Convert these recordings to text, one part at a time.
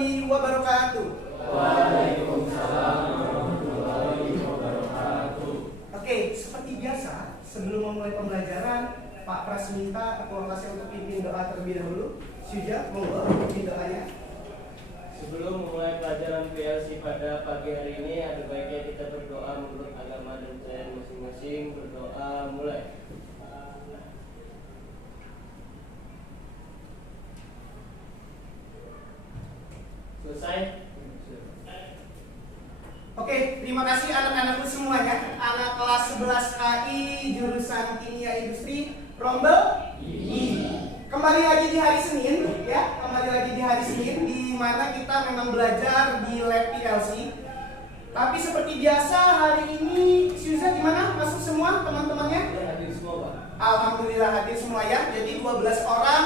warahmatullahi wabarakatuh. Waalaikumsalam warahmatullahi wabarakatuh. Oke, seperti biasa, sebelum memulai pembelajaran, Pak Pras minta ketua kelasnya untuk pimpin doa terlebih dahulu. Syuja, monggo pimpin doanya. Sebelum memulai pelajaran PLC pada pagi hari ini, ada baiknya kita berdoa menurut agama dan percayaan masing-masing. Berdoa mulai. Selesai? Oke, terima kasih anak-anakku semuanya. Anak kelas 11 KI jurusan Kimia Industri Rombel I. Kembali lagi di hari Senin ya, kembali lagi di hari Senin di mana kita memang belajar di lab PLC. Tapi seperti biasa hari ini Syuza gimana? Masuk semua teman-temannya? Ya, hadir semua, Pak. Alhamdulillah hadir semua ya. Jadi 12 orang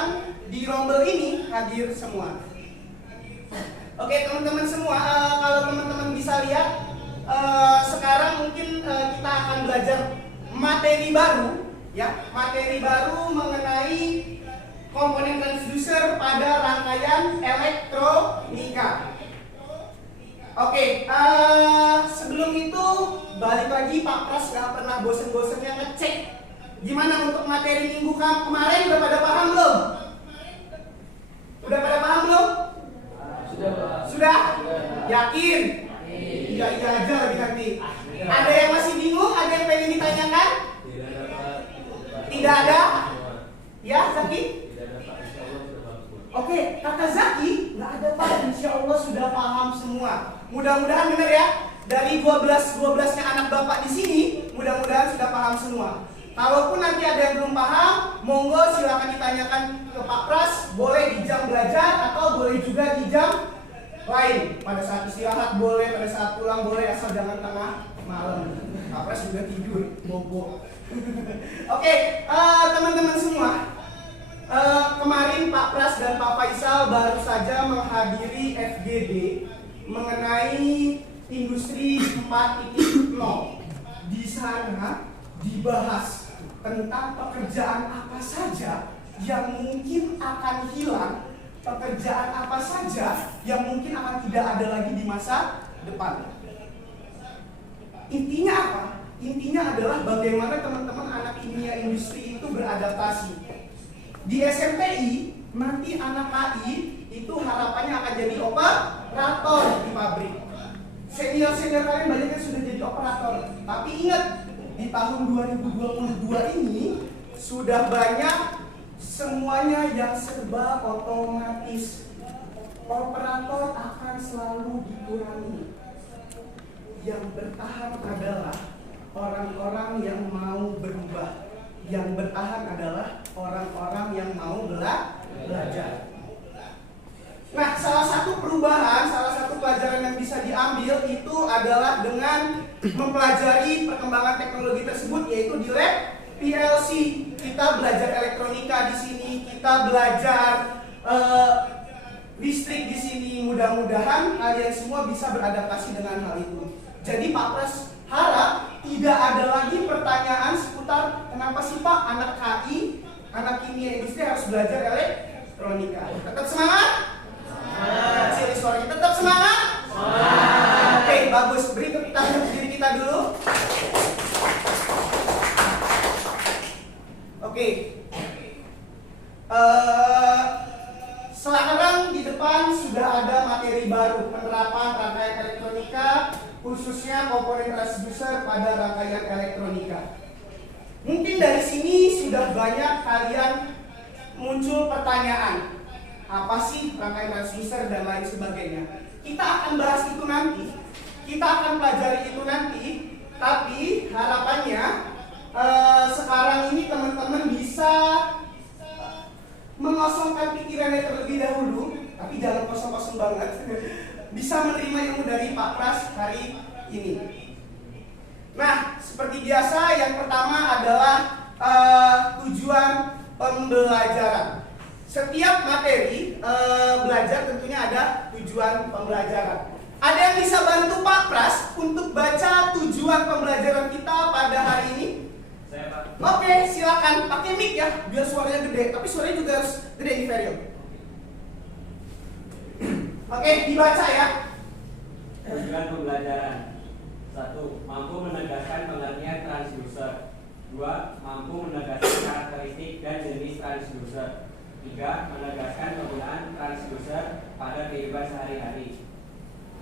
di Rombel ini hadir semua. Oke teman-teman semua, kalau teman-teman bisa lihat sekarang mungkin kita akan belajar materi baru ya, materi baru mengenai komponen transducer pada rangkaian elektronika. Oke, sebelum itu balik lagi Pak Pras gak pernah bosen-bosennya ngecek gimana untuk materi minggu kemarin. Udah pada paham belum? Udah pada paham belum? Sudah, Pak. Sudah? Yakin? Iya aja lagi nanti. Ada yang masih bingung? Ada yang pengen ditanyakan? Tidak ada, Pak. Tidak ada? Ya, Zaki? Tidak ada, Pak. Insya Allah sudah bagus. Oke, kata Zaki, nggak ada Pak. Insya Allah sudah paham semua. Mudah-mudahan benar ya. Dari 12-nya anak Bapak di sini, mudah-mudahan sudah paham semua. Kalaupun nanti ada yang belum paham, monggo silakan ditanyakan ke Pak Pras. Boleh di jam belajar atau boleh juga di jam lain. Pada saat istirahat boleh, pada saat pulang boleh, asal jangan tengah malam. Pak Pras juga tidur, bobo. Oke, teman-teman semua. Kemarin Pak Pras dan Pak Faisal baru saja menghadiri FGD mengenai industri 4.0. Di sana dibahas tentang pekerjaan apa saja yang mungkin akan hilang, pekerjaan apa saja yang mungkin akan tidak ada lagi di masa depan. Intinya apa? Intinya adalah bagaimana teman-teman anak kimia industri itu beradaptasi. Di SMPI, nanti anak KI itu harapannya akan jadi operator di pabrik. Senior-senior kalian banyak yang sudah jadi operator. Tapi ingat, di tahun 2022 ini sudah banyak semuanya yang serba otomatis. Operator akan selalu dikurangi. Yang bertahan adalah orang-orang yang mau berubah. Yang bertahan adalah orang-orang yang mau belajar. Nah, salah satu perubahan, salah satu pelajaran yang bisa diambil itu adalah dengan mempelajari perkembangan teknologi tersebut, yaitu di lab PLC. Kita belajar elektronika di sini, kita belajar listrik di sini. Mudah-mudahan kalian semua bisa beradaptasi dengan hal itu. Jadi Pak Pras harap tidak ada lagi pertanyaan seputar kenapa sih Pak anak KI, anak kimia industri harus belajar elektronika. Tetap semangat? Ciri suaranya tetap semangat? Oke, bagus. Beri tepuk tangan untuk diri kita dulu. Oke. Sekarang di depan sudah ada materi baru, penerapan rangkaian elektronika, khususnya komponen transducer pada rangkaian elektronika. Mungkin dari sini sudah banyak kalian muncul pertanyaan. Apa sih rangkaian transducer dan lain sebagainya. Kita akan bahas itu nanti. Kita akan pelajari itu nanti. Tapi harapannya sekarang ini teman-teman bisa mengosongkan pikirannya terlebih dahulu. Tapi jangan kosong-kosong banget. Bisa menerima ilmu dari Pak Pras hari ini. Nah, seperti biasa yang pertama adalah tujuan pembelajaran. Setiap materi belajar tentunya ada tujuan pembelajaran. Ada yang bisa bantu Pak Pras untuk baca tujuan pembelajaran kita pada hari ini? Saya, Pak. Oke, silakan pakai mic ya, biar suaranya gede. Tapi suaranya juga harus gede, inferior. Oke, dibaca ya. Tujuan pembelajaran. 1. Mampu menegaskan pengertian transducer. 2. Mampu menegaskan karakteristik dan jenis transducer. 3. Menegaskan penggunaan transducer pada kehidupan sehari-hari.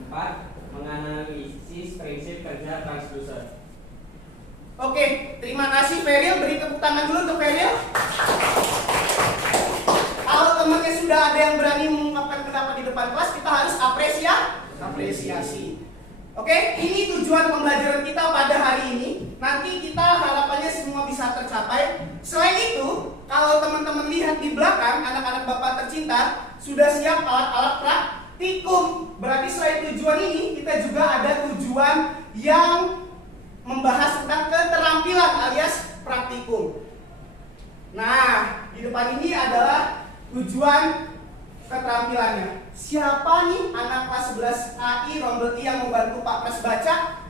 4. Menganalisis prinsip kerja transducer. Oke, terima kasih Feril. Beri tepuk tangan dulu untuk Feril. Kalau temannya sudah ada yang berani mengungkapkan pendapat di depan kelas, kita harus apresiasi. Oke, ini tujuan pembelajaran kita pada hari ini. Nanti kita harapannya semua bisa tercapai. Selain itu, kalau teman-teman lihat di belakang, anak-anak Bapak tercinta sudah siap alat-alat praktikum. Berarti selain tujuan ini, kita juga ada tujuan yang membahas tentang keterampilan alias praktikum. Nah, di depan ini adalah tujuan keterampilannya. Siapa nih anak kelas 11 AI Rombel I yang membantu Pak Pras baca?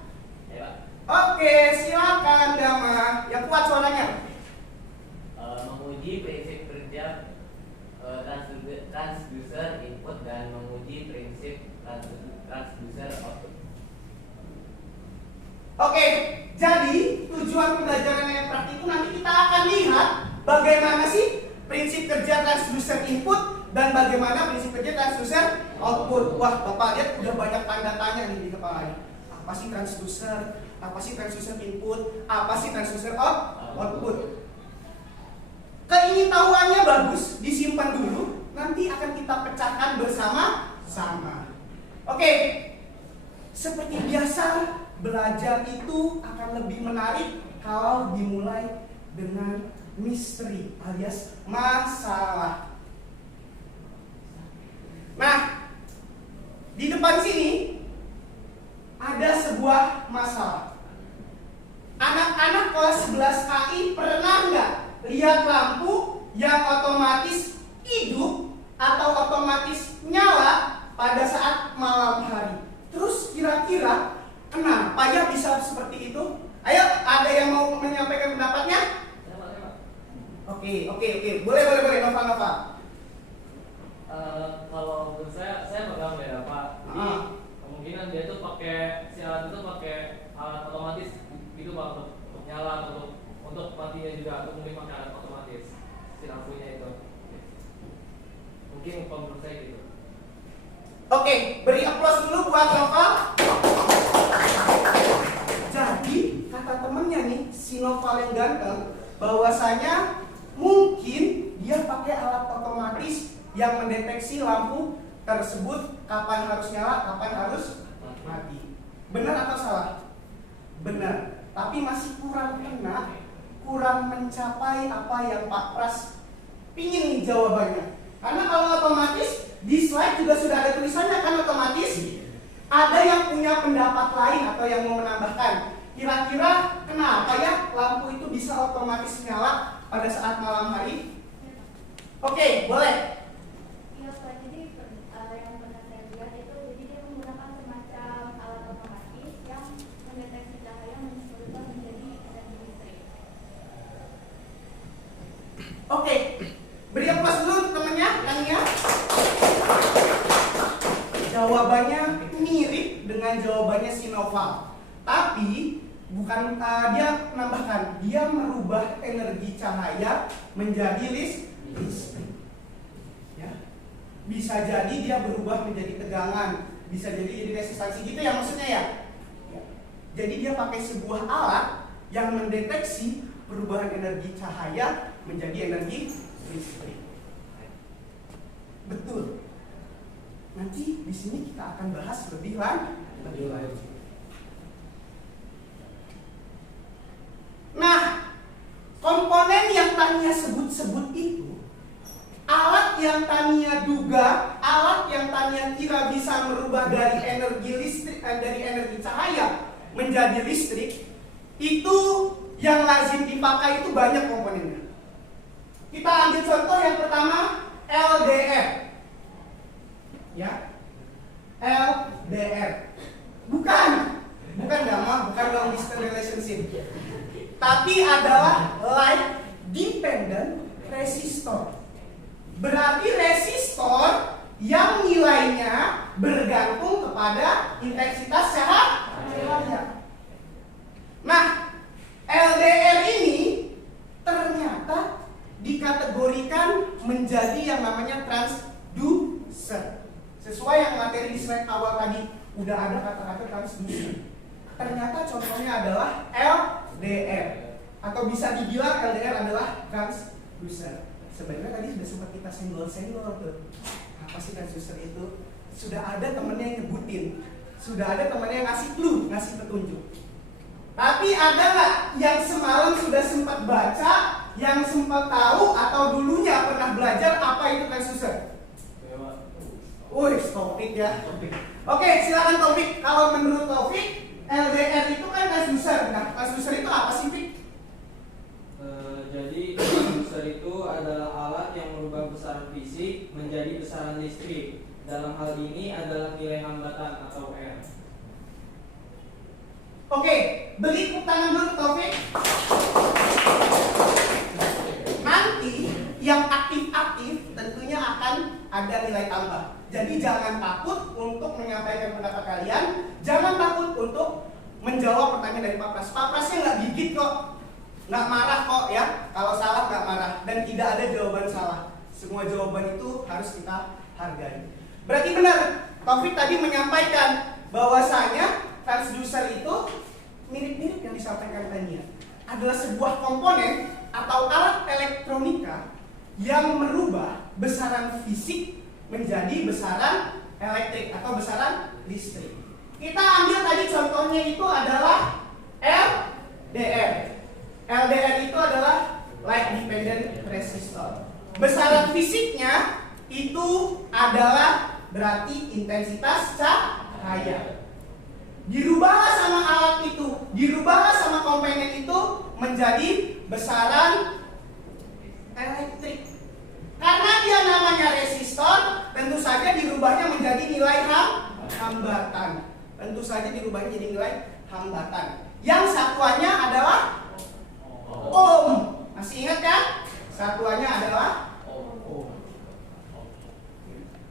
Ya, Oke, silakan Dama. Yang kuat suaranya. Menguji prinsip kerja transducer input dan menguji prinsip transducer output. Oke, jadi tujuan pembelajaran yang praktikum nanti kita akan lihat bagaimana sih prinsip kerja transducer input dan bagaimana prinsip kerja transducer output. Wah, Bapak lihat udah banyak tanda tanya nih di kepalanya. Apa sih transducer? Apa sih transducer input? Apa sih transducer output? Keingintahuannya bagus, disimpan dulu. Nanti akan kita pecahkan bersama-sama. Oke, seperti biasa, belajar itu akan lebih menarik kalau dimulai dengan misteri alias masalah. Nah, di depan sini ada sebuah masalah. Anak-anak kelas 11 KI pernah nggak lihat lampu yang otomatis hidup atau otomatis nyala pada saat malam hari? Terus kira-kira kenapa ya bisa seperti itu? Ayo, ada yang mau menyampaikan pendapatnya? Oke. Boleh, Nova. Kalau menurut saya pegang beda Pak. Jadi kemungkinan dia tuh pakai si alat itu pakai alat otomatis gitu Pak untuk nyala atau untuk matinya juga atau mungkin pakai alat otomatis si lampunya itu. Mungkin menurut saya gitu. Oke, beri aplaus dulu buat Nova. Jadi kata temennya nih, si Nova yang ganteng, bahwasanya mungkin dia pakai alat otomatis yang mendeteksi lampu tersebut kapan harus nyala, kapan harus mati. Benar atau salah? Benar. Tapi masih kurang kena, kurang mencapai apa yang Pak Pras pingin nih jawabannya. Karena kalau otomatis di slide juga sudah ada tulisannya kan otomatis. Ada yang punya pendapat lain atau yang mau menambahkan. Kira-kira kenapa ya lampu itu bisa otomatis nyala pada saat malam hari? Oke, boleh. Iya Pak, jadi yang pernah saya lihat itu jadi dia menggunakan semacam alat otomatis yang mendeteksi cahaya berubah menjadi energi listrik. Oke, beri aplaus dulu temannya, Tania. Jawabannya mirip dengan jawabannya si Nova, tapi bukan dia menambahkan, dia merubah energi cahaya menjadi listrik. Ya. Bisa jadi dia berubah menjadi tegangan, bisa jadi resistansi gitu ya maksudnya ya. Jadi dia pakai sebuah alat yang mendeteksi perubahan energi cahaya menjadi energi listrik. Betul. Nanti di sini kita akan bahas lebih lanjut. Nah, komponen yang Tania sebut-sebut itu, alat yang Tania duga, alat yang Tania kira bisa merubah dari energi listrik, dari energi cahaya menjadi listrik, itu yang lazim dipakai itu banyak komponennya. Kita ambil contoh yang pertama, LDR. Ya, LDR. Bukan long distance relationship. Tapi adalah light dependent resistor. Berarti resistor yang nilainya bergantung kepada intensitas cahaya. Nah, LDR ini ternyata dikategorikan menjadi yang namanya transducer. Sesuai yang materi di slide awal tadi, udah ada kata-kata transducer. Ternyata contohnya adalah LDR, atau bisa dibilang LDR adalah transducer. Sebenarnya tadi sudah sempat kita senggol-senggol tuh. Apa sih transducer itu? Sudah ada temennya yang nyebutin, sudah ada temennya yang ngasih clue, ngasih petunjuk. Tapi ada nggak yang semalam sudah sempat baca, yang sempat tahu atau dulunya pernah belajar apa itu transducer? Wih, Taufik ya. Oke, silakan Taufik. Kalau menurut Taufik, LDR itu kan transducer. Nah, transducer itu apa sih, Fik? Jadi transducer itu adalah alat yang merubah besaran fisik menjadi besaran listrik. Dalam hal ini adalah nilai hambatan atau R. Oke, beri tepuk tangan dulu Taufik. Nanti yang aktif-aktif tentunya akan ada nilai tambah. Jadi jangan takut untuk menyampaikan pendapat kalian, jangan takut untuk menjawab pertanyaan dari Pak Pras. Pak Prasnya nggak gigit kok, nggak marah kok ya. Kalau salah nggak marah dan tidak ada jawaban salah. Semua jawaban itu harus kita hargai. Berarti benar, Taufik tadi menyampaikan bahwasanya transducer itu mirip-mirip yang disampaikan Tania. Adalah sebuah komponen atau alat elektronika yang merubah besaran fisik menjadi besaran elektrik atau besaran listrik. Kita ambil tadi contohnya itu adalah LDR. LDR itu adalah light dependent resistor. Besaran fisiknya itu adalah berarti intensitas cahaya. Dirubahlah sama alat itu, dirubahlah sama komponen itu menjadi besaran elektrik. Karena dia namanya resistor, tentu saja dirubahnya menjadi nilai hambatan. Tentu saja dirubahnya menjadi nilai hambatan. Yang satuannya adalah ohm. Masih ingat kan? Satuannya adalah ohm.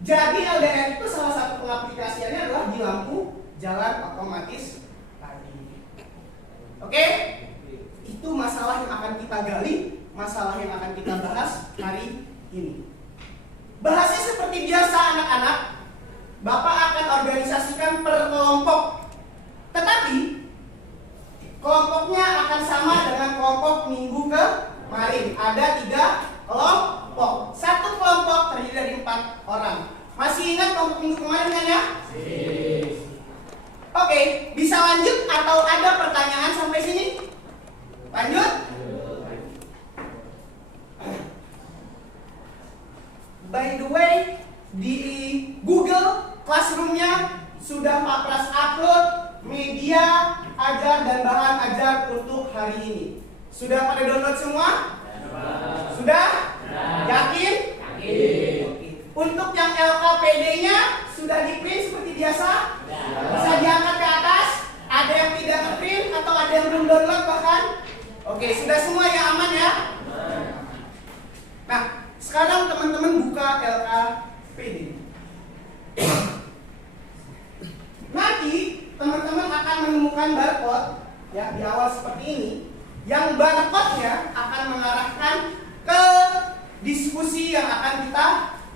Jadi LDR itu salah satu pengaplikasiannya adalah di lampu jalan otomatis tadi. Oke? Itu masalah yang akan kita gali, masalah yang akan kita bahas hari ini. Bahasnya seperti biasa anak-anak, Bapak akan organisasikan per kelompok. Tetapi kelompoknya akan sama dengan kelompok minggu kemarin. Ada 3 kelompok. Satu kelompok terdiri dari 4 orang. Masih ingat kelompok minggu kemarin kan ya? Oke, bisa lanjut atau ada pertanyaan sampai sini? Lanjut? By the way, di Google Classroom-nya sudah Pak Pras upload media ajar dan bahan ajar untuk hari ini. Sudah pada download semua? Sudah? Yakin? Untuk yang LKPD-nya sudah di-print seperti biasa? Bisa diangkat ke atas? Ada yang tidak nge-print atau ada yang belum download bahkan? Oke, sudah semua ya, aman ya? Nah, sekarang teman-teman buka LKPD. Nanti teman-teman akan menemukan barcode ya di awal seperti ini, yang barcode-nya akan mengarahkan ke diskusi yang akan kita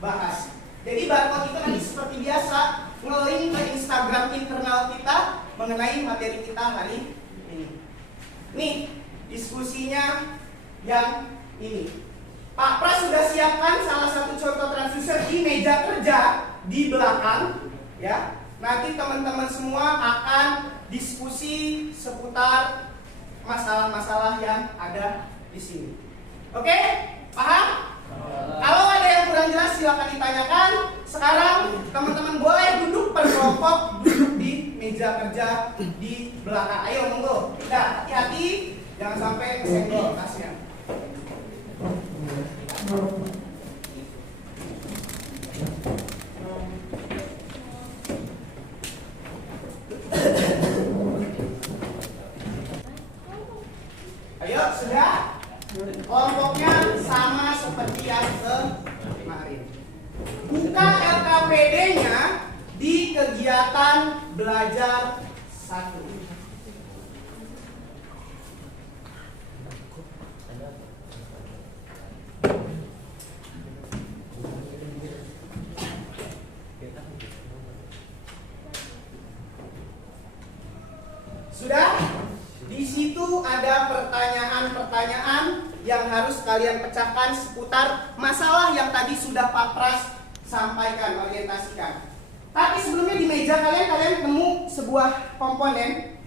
bahas. Jadi barcode itu nanti seperti biasa nge-link ke Instagram internal kita mengenai materi kita hari ini. Nih diskusinya yang ini. Pak Pras sudah siapkan salah satu contoh transducer di meja kerja di belakang, ya. Nanti teman-teman semua akan diskusi seputar masalah-masalah yang ada di sini. Oke? Paham? Kalau ada yang kurang jelas silakan ditanyakan. Sekarang teman-teman boleh duduk per kelompok, duduk di meja kerja di belakang. Ayo monggo. Udah, hati-hati jangan sampai kesenggol tasnya. Ayo, sudah? Kelompoknya sama seperti yang kemarin. Buka LKPD-nya di kegiatan belajar 1. Sudah? Di situ ada pertanyaan-pertanyaan yang harus kalian pecahkan seputar masalah yang tadi sudah Pak Pras sampaikan, orientasikan. Tapi sebelumnya di meja kalian temu sebuah komponen.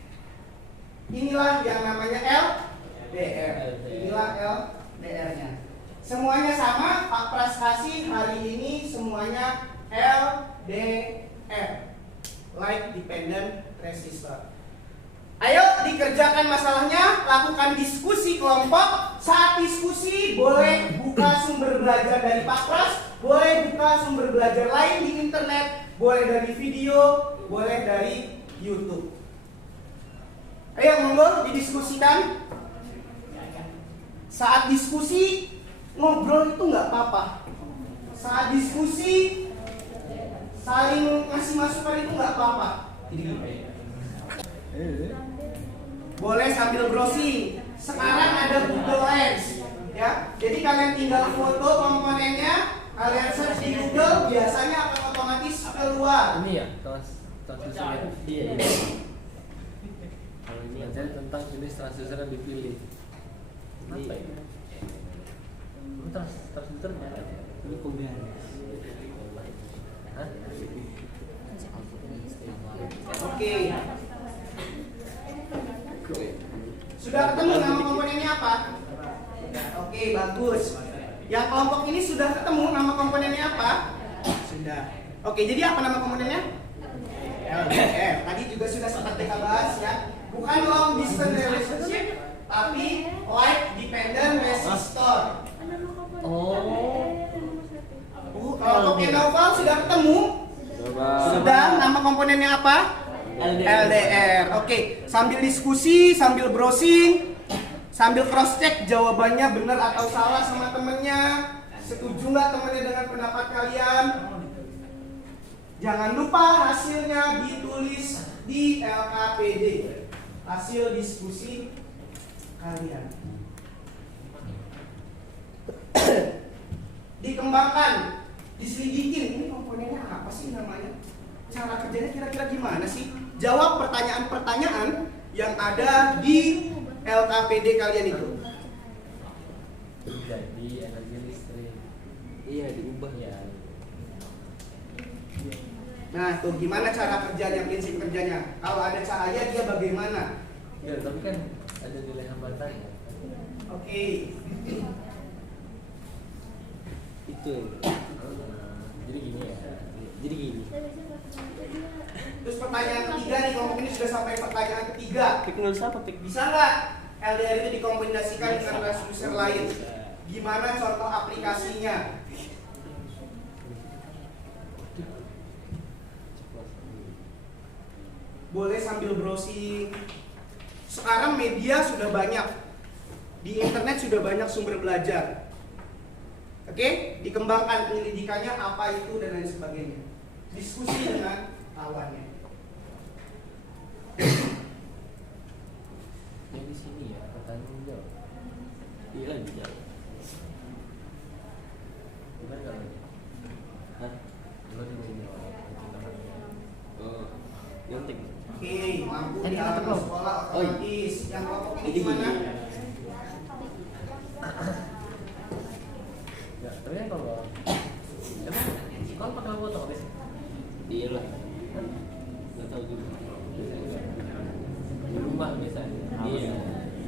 Inilah yang namanya LDR. Inilah LDR-nya. Semuanya sama, Pak Pras kasih hari ini semuanya LDR. Light Dependent Resistor. Ayo dikerjakan masalahnya, lakukan diskusi kelompok. Saat diskusi boleh buka sumber belajar dari Pak Pras, boleh buka sumber belajar lain di internet, boleh dari video, boleh dari YouTube. Ayo monggo didiskusikan. Saat diskusi ngobrol itu nggak apa-apa. Saat diskusi saling ngasih masukan itu nggak apa-apa. Boleh sambil browsing. Sekarang ada Google Lens, ya. Jadi kalian tinggal foto komponennya, kalian search di Google, biasanya akan otomatis keluar. Ini ya, transducer. Iya. Kalau ini aja tentang jenis transducer yang dipilih. Apa ya? Ini transducernya. Ini kemudian. Hah? Oke. Sudah ketemu nama komponennya apa? Oke, bagus. Yang kelompok ini sudah ketemu nama komponennya apa? Sudah. Oke, jadi apa nama komponennya? LDR. Tadi juga sudah sempat kita bahas ya. Bukan long distance relationship, tapi light dependent resistor. Kelompoknya Novel sudah ketemu? Sudah. Nama komponennya apa? LDR. Oke, sambil diskusi, sambil browsing, sambil cross check jawabannya benar atau salah sama temennya. Setuju nggak temennya dengan pendapat kalian? Jangan lupa hasilnya ditulis di LKPD. Hasil diskusi kalian. Dikembangkan, diselidikin. Ini komponennya apa sih namanya? Cara kerjanya kira-kira gimana sih? Jawab pertanyaan-pertanyaan yang ada di LKPD kalian itu. Jadi energi listrik. Iya, diubah ya. Nah, tuh gimana cara kerjanya, prinsip kerjanya? Kalau ada cahaya dia bagaimana? Ya, tapi kan ada nilai hambatannya. Oke. Itu. Jadi gini ya. Jadi gini. Terus pertanyaan ketiga nih, kelompok ini sudah sampai pertanyaan ketiga. Teknologi apa? Bisa nggak LDR itu dikombinasikan dengan transducer lain? Gimana contoh aplikasinya? Boleh sambil browsing. Sekarang media sudah banyak. Di internet sudah banyak sumber belajar. Oke, dikembangkan penyelidikannya apa itu dan lain sebagainya. Diskusi dengan lawannya. Yang di sini ya, pertanyaan jawab. Iya lagi jauh. Gimana kalau? Hah? Lo di sini. Oh, nyontek. Oke, mampu Tadi di kata halaman belum? sekolah Oh, iya. otomatis. Yang kelompok ini Jadi gimana? gini. Ya, tapi kan kalau pakai lampu otomatis. Iya lah. Nggak tahu juga. Di rumah biasanya. Iya.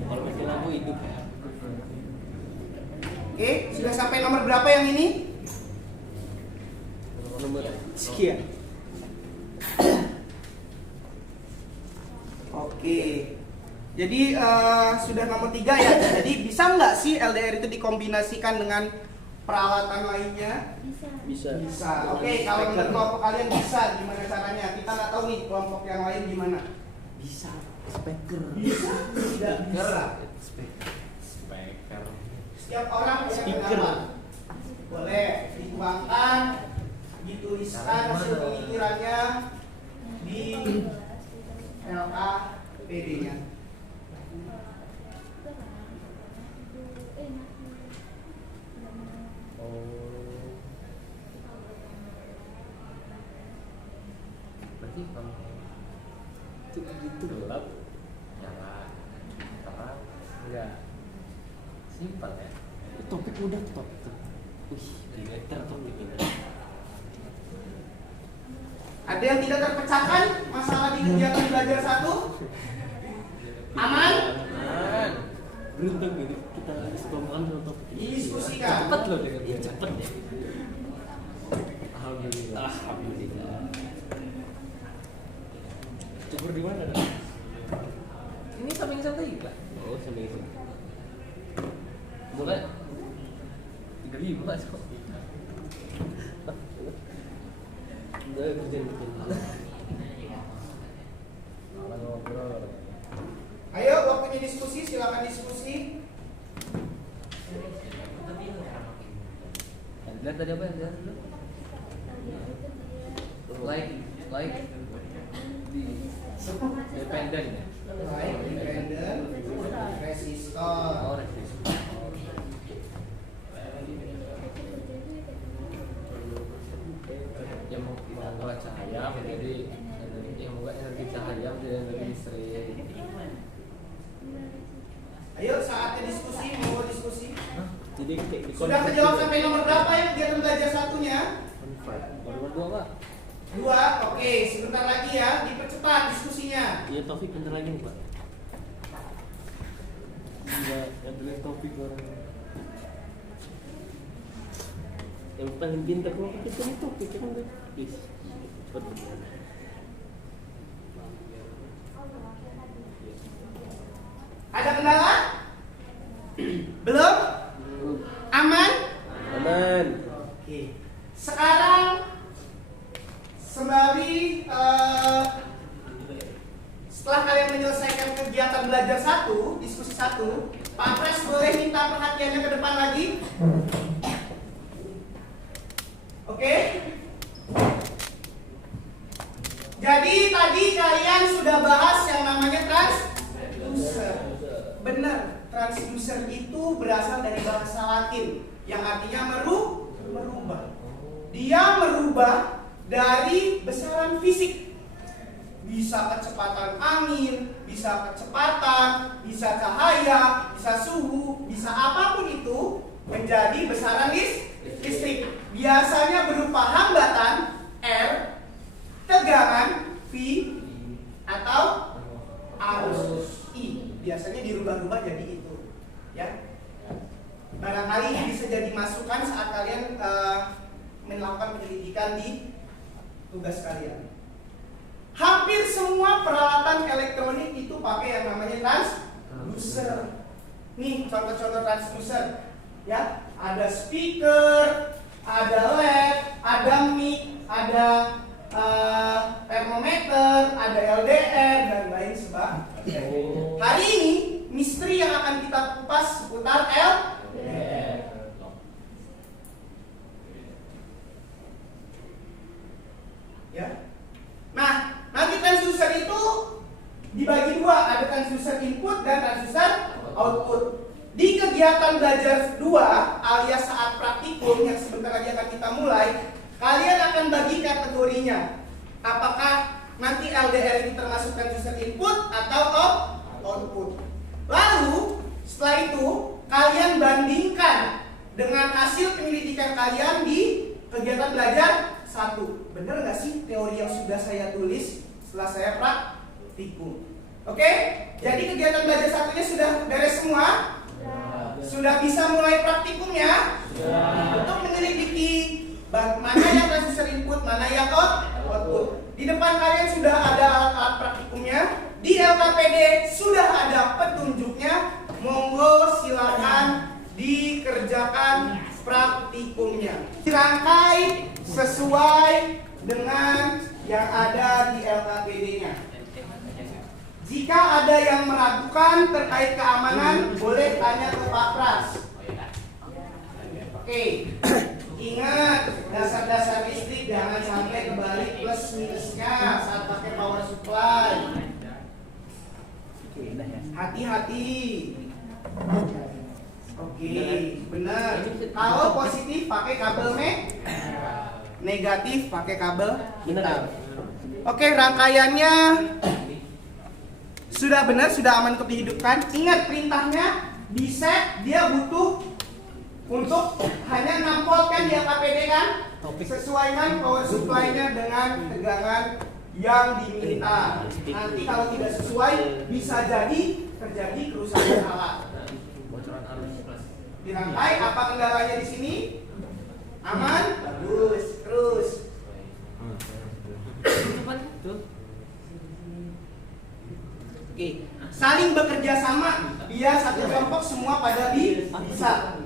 Kalau pakai lampu hidup ya. Oke, sudah sampai nomor berapa yang ini? Nomor Sekian. Oke. Jadi sudah nomor 3 ya. Jadi bisa nggak sih LDR itu dikombinasikan dengan peralatan lainnya? bisa. Bisa. Oke, kalau menurut kelompok kalian bisa, gimana caranya? Kita nggak tahu nih kelompok yang lain gimana. Bisa. Speaker. Bisa, tidak bisa. Speaker. Setiap orang punya Speaker. pendapat. Boleh dituangkan dituliskan hasil pemikirannya di LKPD-nya. Berarti kamu itu gelap, nyala, terang, enggak simpel ya. Topik udah topik. Wih, direktur topik ini. Ada yang tidak terpecahkan masalah di kegiatan belajar 1? Aman? Aman. Beruntung gitu kita setomkan sama topik ini. Didiskusikan. Cepet loh dengan dia. Cepet ya. Alhamdulillah. Alhamdulillah. Cukur di mana? Ini samping santai juga. Oh, samping santai. Boleh. 3.000 Mas kok. Udah kerjaan betul. Ayo, waktunya diskusi, silakan diskusi. Lihat tadi apa yang lihat dulu? Like di dependen ya. Baik, independen, resistor. Oh, resistor. Yang membuat cahaya menjadi energi, yang membuat energi cahaya menjadi energi listrik. Ayo, saatnya diskusi, mau diskusi. Jadi Sudah kejawab sampai nomor berapa ya kegiatan belajar 1-nya? Nomor 2 Pak. 2, oke, sebentar lagi ya, dipercepat diskusinya. Iya Taufik bentar lagi nih Pak. Enggak, yang tulis Taufik orang. Yang paling pintar kalau kita itu Taufik kan udah. Please. Cepat. Ada kendala? Belum? Aman? Aman. Oke. Sekarang sembari setelah kalian menyelesaikan kegiatan belajar 1, diskusi 1, Pak Pres boleh minta perhatiannya ke depan lagi? Oke? Jadi tadi kalian sudah bahas yang namanya transducer. Benar, transducer itu berasal dari bahasa Latin yang artinya merubah. Dia merubah dari besaran fisik. Bisa kecepatan angin, bisa kecepatan, bisa cahaya, bisa suhu, bisa apapun itu menjadi besaran listrik. Biasanya berupa hambatan R, tegangan V, atau arus I. Biasanya dirubah-rubah jadi itu, ya. Barangkali ini bisa jadi masukan saat kalian melakukan penyelidikan di tugas kalian. Hampir semua peralatan elektronik itu pakai yang namanya transducer. Nih contoh-contoh transducer, ya. Ada speaker, ada LED, ada mic, ada termometer, ada LDR dan lain sebagainya. Hari ini misteri yang akan kita kupas seputar LDR. Ya. Nah, nanti transducer itu dibagi dua, ada transducer input dan transducer output. Di kegiatan belajar 2 alias saat praktikum yang sebentar lagi akan kita mulai, kalian akan bagi kategorinya. Apakah nanti LDR ini termasuk transducer input atau output. Lalu setelah itu kalian bandingkan dengan hasil penyelidikan kalian di kegiatan belajar 1. Bener nggak sih teori yang sudah saya tulis setelah saya praktikum? Oke? Jadi kegiatan belajar 1-nya sudah beres semua? Sudah bisa mulai praktikumnya? Untuk menyelidiki mana yang transducer input, mana yang output. Di depan kalian sudah ada alat praktikumnya. Di LKPD sudah ada petunjuknya. Monggo silakan dikerjakan praktikumnya. Dirangkai sesuai dengan yang ada di LKPD-nya. Jika ada yang meragukan terkait keamanan, boleh tanya ke Pak Pras. Oke, ingat dasar-dasar listrik jangan sampai kebalik plus minusnya saat pakai power supply. Hati-hati. Oke, benar. Kalau positif pakai kabel negatif pakai kabel hitam. Oke, rangkaiannya sudah benar, sudah aman untuk dihidupkan. Ingat perintahnya di set dia butuh untuk hanya 6 volt kan dia KPD kan? Sesuaikan power supply-nya dengan tegangan yang diminta. Nanti kalau tidak sesuai bisa jadi terjadi kerusakan alat. Bocoran arus plus. Dirangkai, apa kendalanya di sini? Aman? Bagus. Terus. Oke, saling bekerja sama biar satu kelompok semua pada bisa.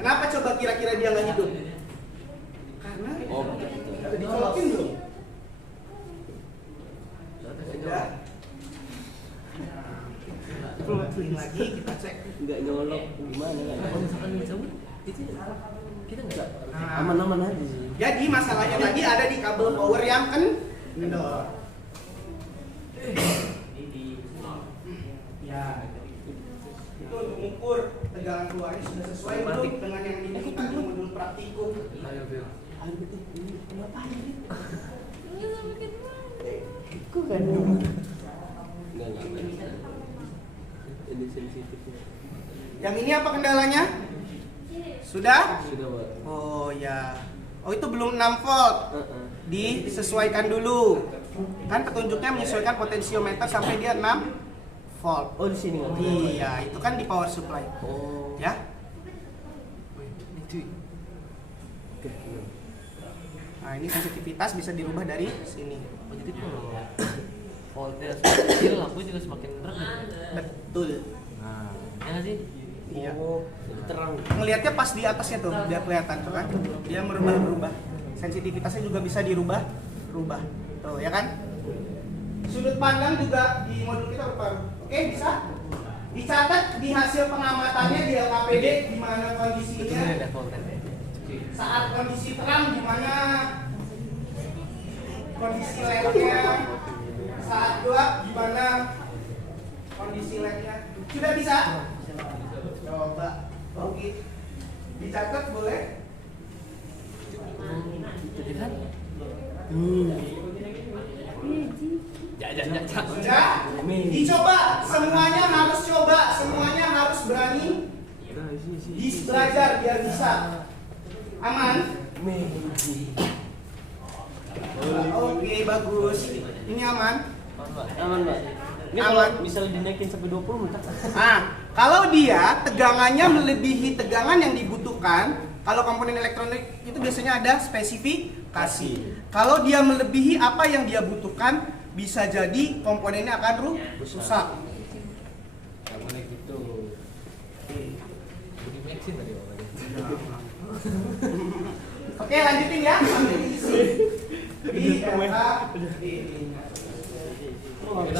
Kenapa coba kira-kira dia nggak hidup? Karena ada dicolokin belum? Sudah. Colokin lagi kita cek. Nggak nyolok gimana kan? Kalau misalkan dicabut itu kita nggak aman-aman aja sih. Jadi masalahnya tadi ada di kabel power yang kendor. Ya, itu untuk mengukur tegangan keluarnya sudah sesuai belum dengan yang diminta di modul praktikum. Ayo Bil. Ayo betul. Ini kenapa ini? Kok kan? Enggak. Ini sensitifnya. Yang ini apa kendalanya? Sudah? Sudah, Pak. Oh ya. Oh itu belum 6 volt. Disesuaikan dulu. Kan petunjuknya menyesuaikan potensiometer sampai dia 6 volt. Oh di sini nggak? Iya, itu kan di power supply. Oh. Ya. Ini cuy. Oke. Nah, ini sensitivitas bisa dirubah dari sini. Oh, jadi kalau voltnya semakin kecil, lampu juga semakin rendah. Betul. Nah, ya nggak sih? Iya. Oh, jadi terang. Ngelihatnya pas di atasnya tuh, dia kelihatan tuh kan. Dia merubah-rubah. Sensitivitasnya juga bisa dirubah. Tuh, ya kan? Sudut pandang juga di modul kita berparu. Oke, bisa? Dicatat di hasil pengamatannya di LKPD gimana kondisinya. Betul ya voltnya. Saat kondisi terang gimana kondisi LED-nya. Saat gelap gimana kondisi LED-nya. Sudah bisa? Coba. Oke. Dicatat boleh? Jadi kan? Ya. Sudah? Dicoba. Semuanya harus coba. Semuanya harus berani belajar biar bisa. Aman? Oke, bagus. Ini aman? Aman, Mbak. Ini Aman. kalau misalnya dinaikin sampai 20 mentak. Kalau dia tegangannya melebihi tegangan yang dibutuhkan, kalau komponen elektronik itu biasanya ada spesifikasi. Kalau dia melebihi apa yang dia butuhkan, bisa jadi komponennya akan rusak. Yang mana gitu. Jadi mixin tadi Pak. Oke, lanjutin ya sampai diisi. Kita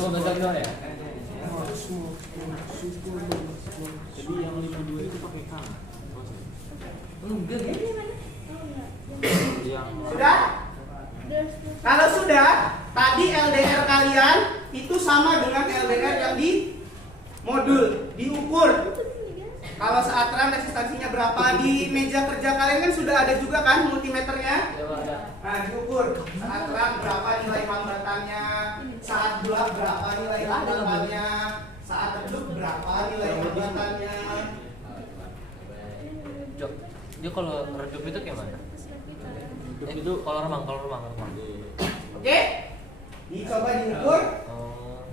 mau belajar dulu ya. Jadi yang 52 itu pakai K. Enggak. Yang Sudah? Kalau sudah, tadi LDR kalian itu sama dengan LDR yang di modul, diukur. Kalau saat terang resistansinya berapa, di meja kerja kalian kan sudah ada juga kan multimeternya. Nah, diukur saat terang berapa nilai hambatannya, saat gelap berapa nilai hambatannya, saat redup berapa nilai hambatannya. Jok. Dia kalau redup itu kayak mana? Itu kalau remang. Oke? Dicoba diukur. Oh.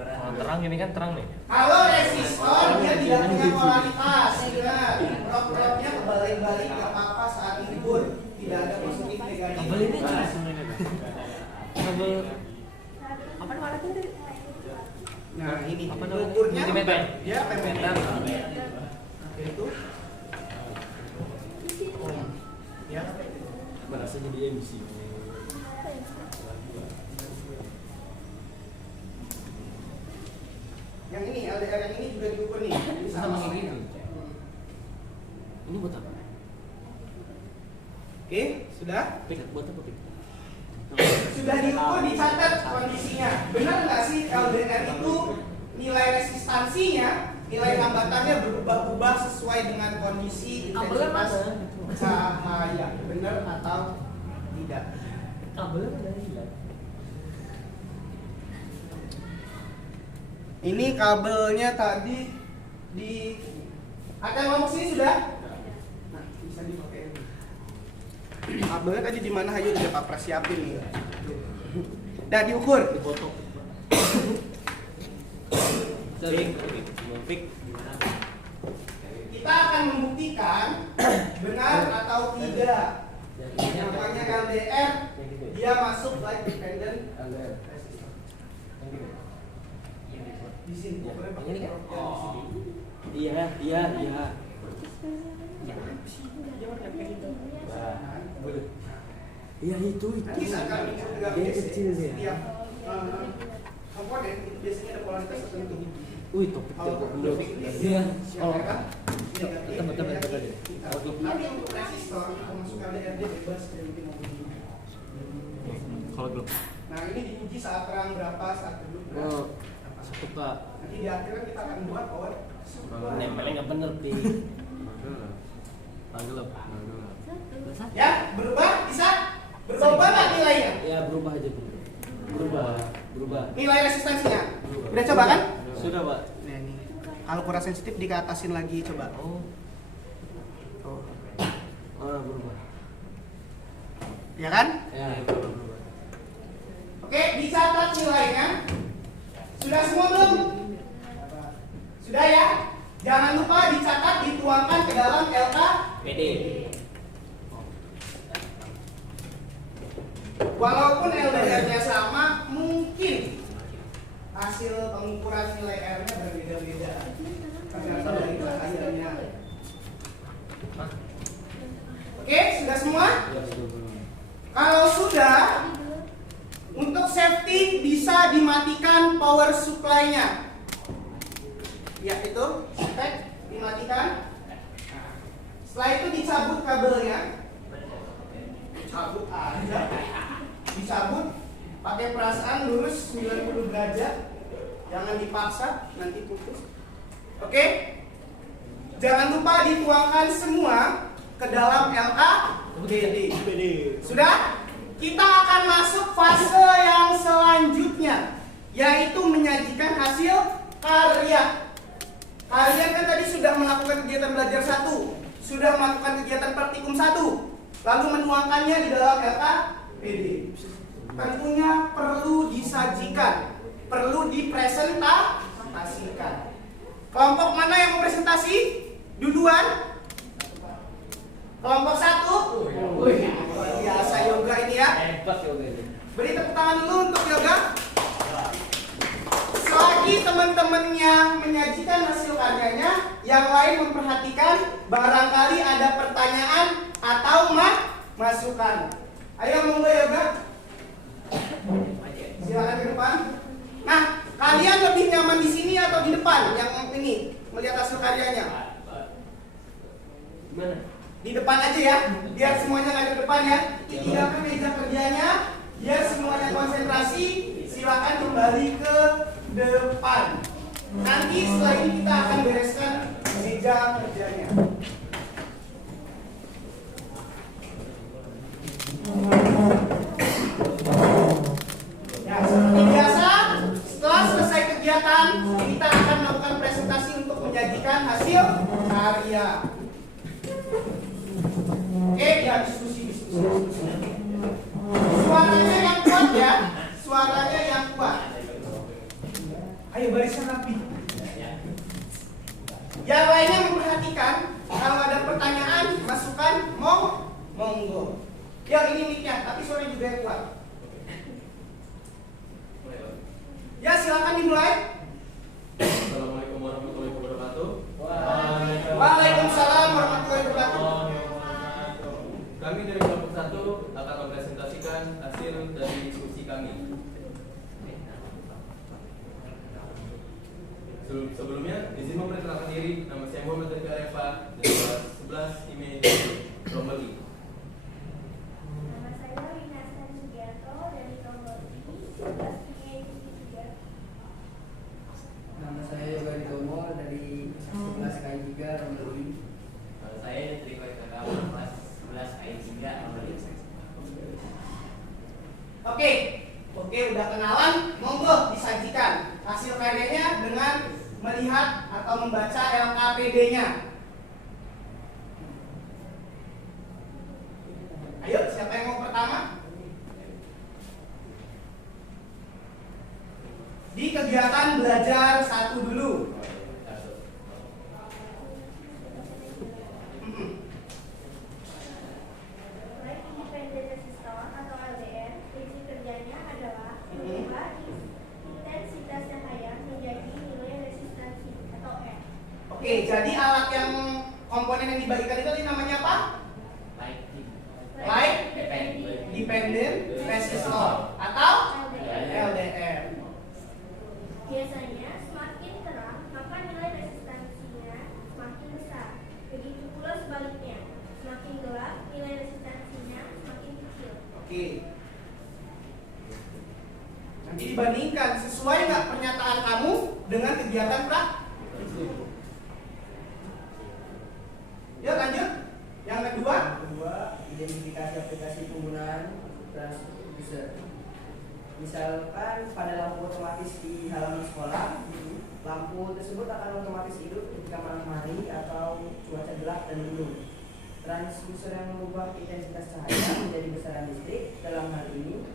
Kalau terang ini kan terang nih. Kalau resistor dia tidak punya polaritas, ingat, drop-dropnya kebalik-balik nggak apa-apa saat diukur, tidak ada positif negatif. Kabel ini kabel apa namanya tadi? Nah ini Apa namanya? ukurnya Multimeter. dia Meter. itu. Ya. Merasa jadi MC. Yang ini LDR yang ini juga diukur nih. Ini Sama sama kayak gitu. Ini buat apa? Oke, sudah? Buat apa, Pik? Sudah diukur, dicatat kondisinya. Benar nggak sih LDR itu nilai resistansinya, nilai hambatannya berubah-ubah sesuai dengan kondisi Kabelnya intensitas mana? cahaya? Benar atau tidak? Kabelnya udah hilang. Ini kabelnya tadi di akan ngomong sini sudah? Nah, bisa dipakai. Kabelnya tadi di mana? Ayo udah Pak Pras siapin nih. Udah diukur. Dipotong. Pik. Kita akan membuktikan benar atau tidak. Namanya LDR, dia masuk light dependent resistor. Di sini, ukurnya pakai Ini kan? profiler di sini. Iya. Iya itu. Nanti saat kami juga Dia kecil sih. setiap komponen itu biasanya ada polaritas tertentu. Wih, topik Kalau belum. topik ini, Iya. siapa kan? Negatif, Betul. negatif. Tapi untuk resistor, termasuk LDR dia bebas dari mungkin mau bunyi. Kalau belum. Nah ini diuji saat terang berapa, saat redup berapa. Oh, suka. Nanti di akhirnya kita akan buat power supply. Nempelnya nggak bener, Pik. Gelap. Ya, berubah bisa? Berubah nggak nilainya? Ya berubah aja, Pik. Berubah. Nilai resistansinya. Udah coba kan? Sudah, Pak. Nah ini. Kalau kurang sensitif dikatasin lagi coba. Oh, Tuh. berubah. Ya kan? Ya, berubah. Oke, dicatat nilainya. Sudah semua belum? Sudah ya? Jangan lupa dicatat, dituangkan ke dalam LK PD. Walaupun LDR-nya sama, mungkin hasil pengukuran nilai R-nya berbeda-beda. Tergantung dari bahayanya. Oke, sudah semua? Kalau sudah, untuk safety bisa dimatikan power supply-nya. Ya itu, spek dimatikan. Setelah itu dicabut kabelnya. Cabut aja. Dicabut pakai perasaan lurus 90 derajat. Jangan dipaksa, nanti putus. Oke? Jangan lupa dituangkan semua ke dalam LKBD. Sudah? Kita akan masuk fase yang selanjutnya, yaitu menyajikan hasil karya. Kalian kan tadi sudah melakukan kegiatan belajar 1, sudah melakukan kegiatan praktikum 1, lalu menuangkannya di dalam LKBD. Tentunya perlu disajikan, perlu dipresentasikan. Kelompok mana yang mau presentasi? Duluan? Kelompok 1? Wih, luar biasa yoga ini ya. Hebat yoga ini. Beri tepuk tangan dulu untuk yoga. Selagi teman-temannya menyajikan hasil karyanya, yang lain memperhatikan barangkali ada pertanyaan atau masukan. Ayo monggo yoga. Silakan ke depan. Nah, kalian lebih nyaman di sini atau di depan? Yang ini melihat hasil karyanya. Gimana? Di depan aja ya, biar semuanya nggak di depan ya. Tinggalkan meja kerjanya, biar semuanya konsentrasi. Silakan kembali ke depan. Nanti setelah ini kita akan bereskan meja kerjanya. Ya, seperti biasa, setelah selesai kegiatan, kita akan melakukan presentasi untuk menyajikan hasil karya. Oke, ya diskusi. Suaranya yang kuat ya, suaranya yang kuat. Ayo barisan rapi. Yang lainnya memperhatikan, kalau ada pertanyaan, masukan, monggo. Ya ini mic-nya, tapi suaranya juga yang kuat. Ya silakan dimulai. Assalamualaikum warahmatullahi wabarakatuh. Waalaikumsalam warahmatullahi wabarakatuh. Kami dari kelompok 1 akan mempresentasikan hasil dari diskusi kami. Sebelumnya, izin memperkenalkan diri. Nama saya Muhammad Rizka Reva dari kelas 11 IME Rombeli. Oke, udah kenalan, monggo disajikan hasil karyanya dengan melihat atau membaca LKPD-nya. Ayo, siapa yang mau pertama? Di kegiatan belajar satu dulu. Proyek independen resistor atau LDR, fungsi kerjanya adalah mengubah intensitas cahaya menjadi nilai resistansi atau R. Oke, jadi alat yang komponen yang dibagikan itu namanya apa? Light dependent resistor atau LDR. Biasanya semakin terang maka nilai resistansinya semakin besar. Begitu pula sebaliknya, semakin gelap nilai resistansinya semakin kecil. Oke. Nanti dibandingkan sesuai nggak pernyataan kamu dengan kegiatan praktik. Ya lanjut. Yang kedua, identifikasi aplikasi penggunaan transducer. Misalkan pada lampu otomatis di halaman sekolah, lampu tersebut akan otomatis hidup ketika malam hari atau cuaca gelap dan mendung. Transducer yang mengubah intensitas cahaya menjadi besaran listrik, dalam hal ini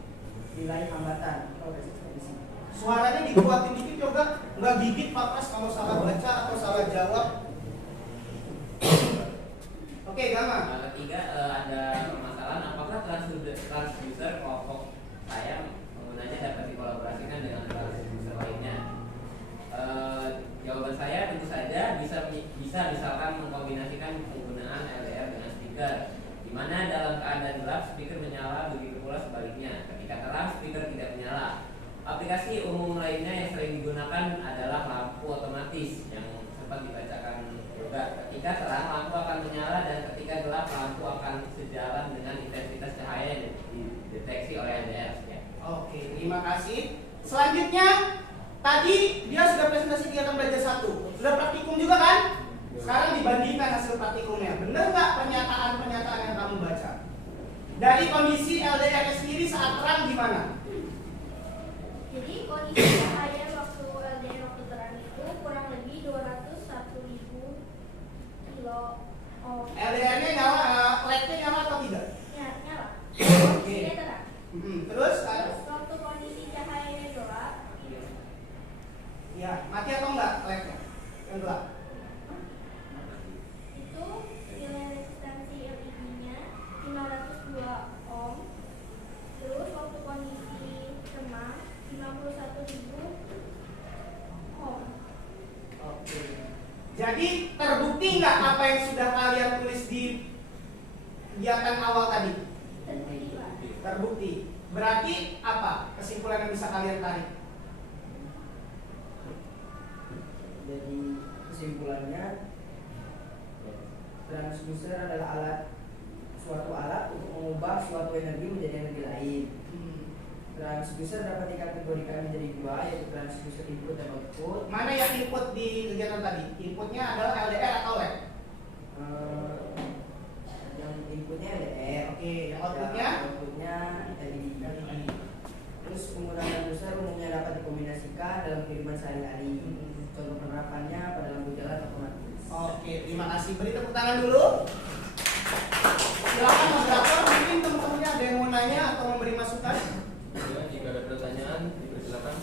nilai hambatan atau resistensi. suaranya dikuatin dikit coba, nggak gigit Pak Pras kalau salah baca atau salah jawab. Oke, Gama. Ketiga, ada permasalahan apakah transducer kelompok saya penggunanya dapat dikolaborasikan dengan transducer lainnya. Jawaban saya tentu saja bisa misalkan mengkombinasikan penggunaan LDR dengan speaker, di mana dalam keadaan gelap speaker menyala, begitu pula sebaliknya. Ketika terang speaker tidak menyala. Aplikasi umum lainnya yang sering digunakan adalah lampu otomatis yang sempat dibacakan juga. Ketika terang lampu akan menyala dan ketika gelap lampu akan sejalan dengan intensitas cahaya yang dideteksi oleh LDR. Ya. Oke, terima kasih. Selanjutnya, tadi dia sudah presentasi kegiatan belajar satu, sudah praktikum juga kan? Sekarang dibandingkan hasil praktikumnya, benar nggak pernyataan-pernyataan yang kamu baca? Dari kondisi LDR sendiri saat terang gimana? Jadi kondisi cahaya waktu LDR waktu terang itu kurang lebih 201.000 kilo ohm. LDR-nya nyala, LED-nya nyala atau tidak? Ya, nyala. Kondisinya terang. Terus, Terus waktu kondisi cahayanya gelap, ya mati atau enggak LED-nya? Yang gelap. itu nilai resistansi LED-nya 502 ohm. Terus waktu kondisi terang 51.000 ohm. Oke. Jadi terbukti nggak apa yang sudah kalian tulis di kegiatan awal tadi? Terbukti, Pak. Terbukti. Berarti apa kesimpulan yang bisa kalian tarik? Jadi kesimpulannya, transducer adalah suatu alat untuk mengubah suatu energi menjadi energi lain. Transducer dapat dikategorikan menjadi dua, yaitu transducer input dan output. Mana yang input di kegiatan tadi? Inputnya adalah LDR atau LED? Yang inputnya LDR. Oke, yang outputnya? Outputnya LED. Terus penggunaan transducer umumnya dapat dikombinasikan dalam kehidupan sehari-hari. Contoh penerapannya pada lampu jalan otomatis. Oke, terima kasih. Beri tepuk tangan dulu. Silakan moderator, mungkin teman-temannya ada yang mau nanya atau memberi masukan. Ya, jika ada pertanyaan, dipersilakan.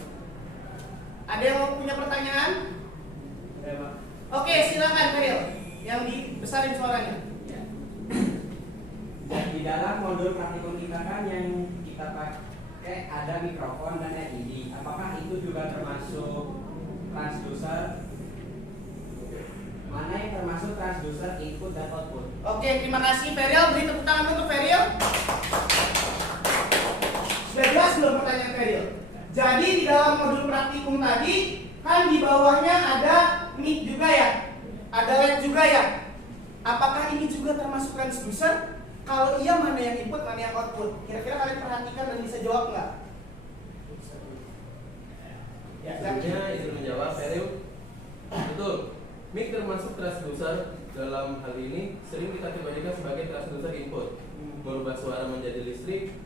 Ada yang mau punya pertanyaan? Oke, silakan Feril. Yang dibesarin suaranya. Dan di dalam modul praktikum kita kan yang kita pakai ada mikrofon dan LED. Apakah itu juga termasuk transducer? Mana yang termasuk transducer input dan output? Oke, terima kasih Feril. Beri tepuk tangan untuk Feril. Sudah jelas belum pertanyaan Feril? Jadi di dalam modul praktikum tadi kan di bawahnya ada mic juga ya, ada LED juga ya. Apakah ini juga termasuk transducer? Kalau iya, mana yang input, mana yang output? Kira-kira kalian perhatikan dan bisa jawab nggak? Ya, sebenarnya izin menjawab, Feril. Betul. Mic termasuk transducer. Dalam hal ini sering kita kategorikan sebagai transducer input, merubah suara menjadi listrik.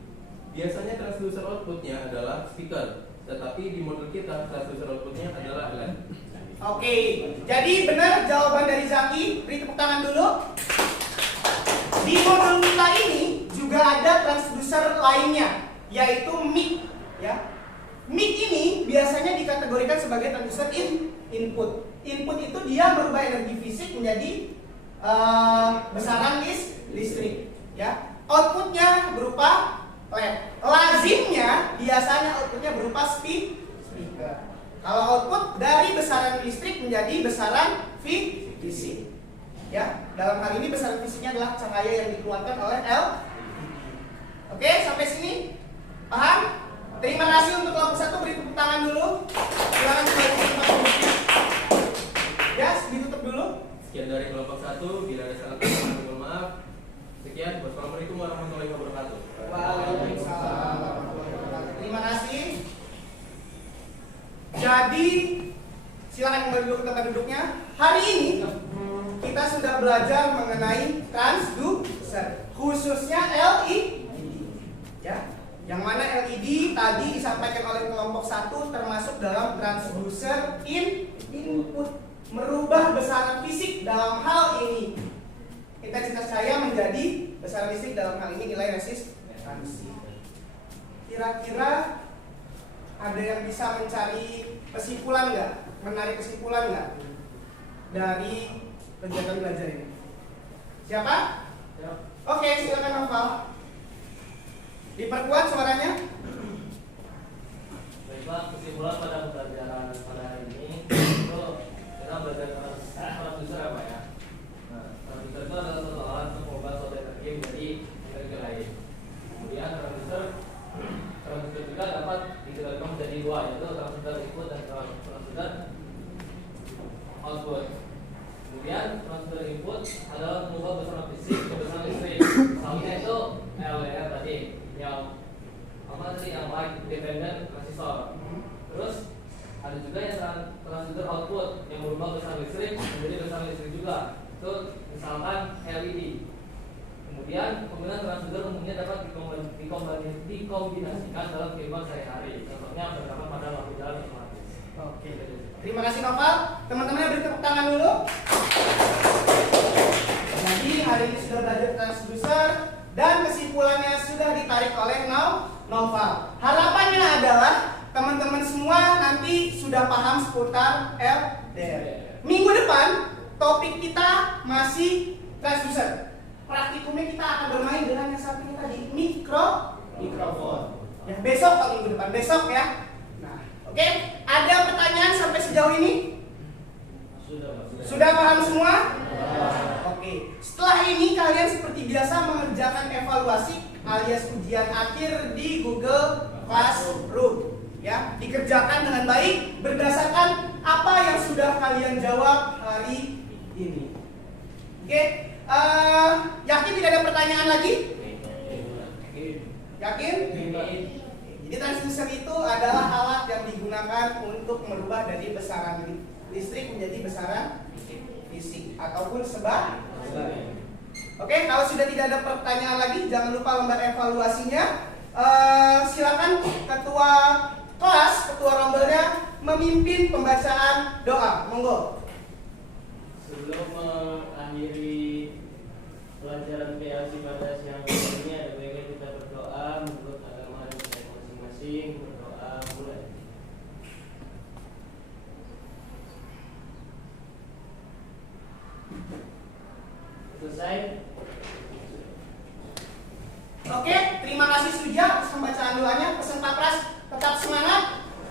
biasanya transducer outputnya adalah speaker, tetapi di model kita transducer outputnya adalah LM. Oke, jadi benar jawaban dari Zaki. Beri tepuk tangan dulu. Di modul kita ini juga ada transducer lainnya, yaitu mic. Ya, mic ini biasanya dikategorikan sebagai transducer input. Input itu dia merubah energi fisik menjadi besaran listrik. Ya, outputnya berupa LED. Lazimnya biasanya outputnya berupa speaker. Kalau output dari besaran listrik menjadi besaran fisik. Ya, dalam hal ini besaran fisiknya adalah cahaya yang dikeluarkan oleh L. Oke, sampai sini paham? Terima kasih untuk kelompok 1, beri tepuk tangan dulu. Silakan kembali ke tempat duduknya. Ya, ditutup dulu. Sekian dari kelompok 1, bila ada salah kata mohon maaf. Sekian, wassalamualaikum warahmatullahi wabarakatuh. Waalaikumsalam warahmatullahi wabarakatuh. Terima kasih. Jadi silakan kembali dulu ke tempat duduknya. Hari ini kita sudah belajar mengenai transducer, khususnya LED. Ya, yang mana LED tadi disampaikan oleh kelompok 1 termasuk dalam transducer input, merubah besaran fisik dalam hal ini. Intensitas cahaya menjadi besaran listrik, dalam hal ini nilai resistansi. Kira-kira ada yang bisa mencari kesimpulan nggak? Menarik kesimpulan nggak dari kegiatan belajar ini? Siapa? Ya. Oke, silakan hafal. Diperkuat suaranya. Baiklah, kesimpulan pada pembelajaran pada hari ini itu kita belajar transducer apa ya? Nah, transducer itu adalah satu alat untuk mengubah suatu energi menjadi energi lain. Kemudian transducer juga dapat dibagi menjadi dua, yaitu transducer input dan transducer output. Kemudian transducer input adalah mengubah besaran fisik ke besaran listrik. Misalnya itu LDR tadi, yang yang light dependent resistor. Terus ada juga yang transducer output yang merubah besaran listrik menjadi besaran listrik juga. Itu misalkan LED. Kemudian penggunaan transducer umumnya dapat dikombinasikan dalam kehidupan sehari-hari. Contohnya terdapat pada lampu jalan otomatis. Oke. Terima kasih Noval. Teman-teman beri tepuk tangan dulu. Jadi hari ini sudah belajar transducer dan kesimpulannya sudah ditarik oleh Noval. Harapannya adalah teman-teman semua nanti sudah paham seputar LDR. Minggu depan topik kita masih transducer. Praktikumnya kita akan bermain dengan yang satu ini tadi, mikrofon. Ya, besok atau minggu depan, besok ya. Nah, oke. Ada pertanyaan sampai sejauh ini? Sudah paham semua? Oke. Setelah ini kalian seperti biasa mengerjakan evaluasi alias ujian akhir di Google Classroom. Ya, dikerjakan dengan baik berdasarkan apa yang sudah kalian jawab hari ini. Oke. Yakin tidak ada pertanyaan lagi? Yakin? Jadi transducer itu adalah alat yang digunakan untuk merubah dari besaran listrik menjadi besaran fisik ataupun sebaliknya. Oke, kalau sudah tidak ada pertanyaan lagi, jangan lupa lembar evaluasinya. Silakan ketua kelas, ketua rombelnya memimpin pembacaan doa. Monggo. Sebelum mengakhiri pelajaran PLC pada siang ini, ada baiknya kita berdoa menurut agama dan kita masing-masing. Berdoa mulai. Selesai. Oke, terima kasih Suja atas pembacaan doanya. Peserta kelas tetap semangat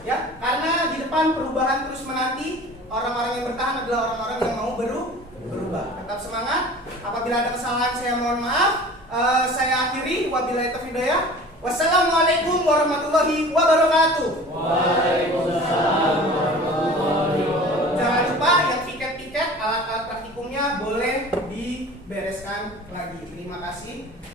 ya, karena di depan perubahan terus menanti. Orang-orang yang bertahan adalah orang-orang yang mau berubah. Tetap semangat. Apabila ada kesalahan saya mohon maaf. Saya akhiri. Wabillahi taufiq hidayah. Wassalamualaikum warahmatullahi wabarakatuh. Waalaikumsalam warahmatullahi wabarakatuh. Jangan lupa yang tiket-tiket alat-alat praktikumnya boleh dibereskan lagi. Terima kasih.